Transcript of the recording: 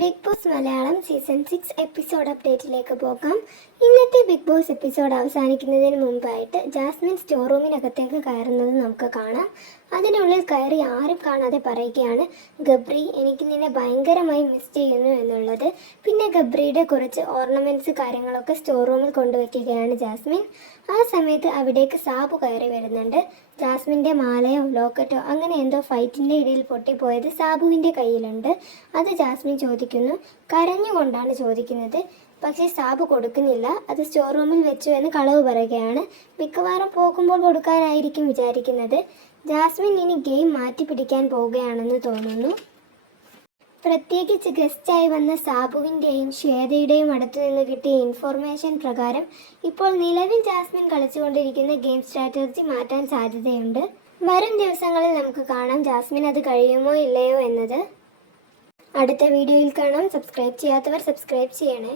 Big boss Malayalam season six episode അപ്ഡേറ്റിലേക്ക് പോകാം. ഇന്നത്തെ big boss episode അവസാനിക്കുന്നതിന് മുമ്പായിട്ട് ജാസ്മിൻ സ്റ്റോർ റൂമിനകത്തേക്ക് കയറുന്നത് നമുക്ക് കാണാം. അതിനുള്ളിൽ കയറി ആരും കാണാതെ പറയുകയാണ് ഗബ്രി എനിക്ക് നിന്നെ ഭയങ്കരമായി മിസ് ചെയ്യുന്നു എന്നുള്ളത്. പിന്നെ ഗബ്രിയുടെ കുറച്ച് ഓർണമെന്റ്സ് കാര്യങ്ങളൊക്കെ സ്റ്റോർ റൂമിൽ കൊണ്ടുവയ്ക്കുകയാണ് ജാസ്മിൻ. ആ സമയത്ത് അവിടേക്ക് സാബു കയറി വരുന്നുണ്ട്. ജാസ്മിന്റെ മാലയോ ലോക്കറ്റോ അങ്ങനെ എന്തോ ഫൈറ്റിന്റെ ഇടയിൽ പൊട്ടിപ്പോയത് സാബുവിന്റെ കയ്യിലുണ്ട്. അത് ജാസ്മിൻ ചോദിക്കുന്നു. കരഞ്ഞുകൊണ്ടാണ് ചോദിക്കുന്നത്. പക്ഷേ സാബ് കൊടുക്കുന്നില്ല. അത് സ്റ്റോർ റൂമിൽ വെച്ചു എന്ന് കളവ് പറയുകയാണ്. മിക്കവാറും പോകുമ്പോൾ കൊടുക്കാനായിരിക്കും വിചാരിക്കുന്നത്. ജാസ്മിൻ ഇനി ഗെയിം മാറ്റി പിടിക്കാൻ പോവുകയാണെന്ന് തോന്നുന്നു. പ്രത്യേകിച്ച് ഗസ്റ്റായി വന്ന സാബുവിന്റെയും ശ്വേതയുടെയും അടുത്തു നിന്ന് കിട്ടിയ ഇൻഫോർമേഷൻ പ്രകാരം ഇപ്പോൾ നിലവിൽ ജാസ്മിൻ കളിച്ചുകൊണ്ടിരിക്കുന്ന ഗെയിം സ്ട്രാറ്റജി മാറ്റാൻ സാധ്യതയുണ്ട്. വരും ദിവസങ്ങളിൽ നമുക്ക് കാണാം ജാസ്മിൻ അത് കഴിയുമോ ഇല്ലയോ എന്നത്. അടുത്ത വീഡിയോയിൽ കാണാം. സബ്സ്ക്രൈബ് ചെയ്യാത്തവർ സബ്സ്ക്രൈബ് ചെയ്യണേ.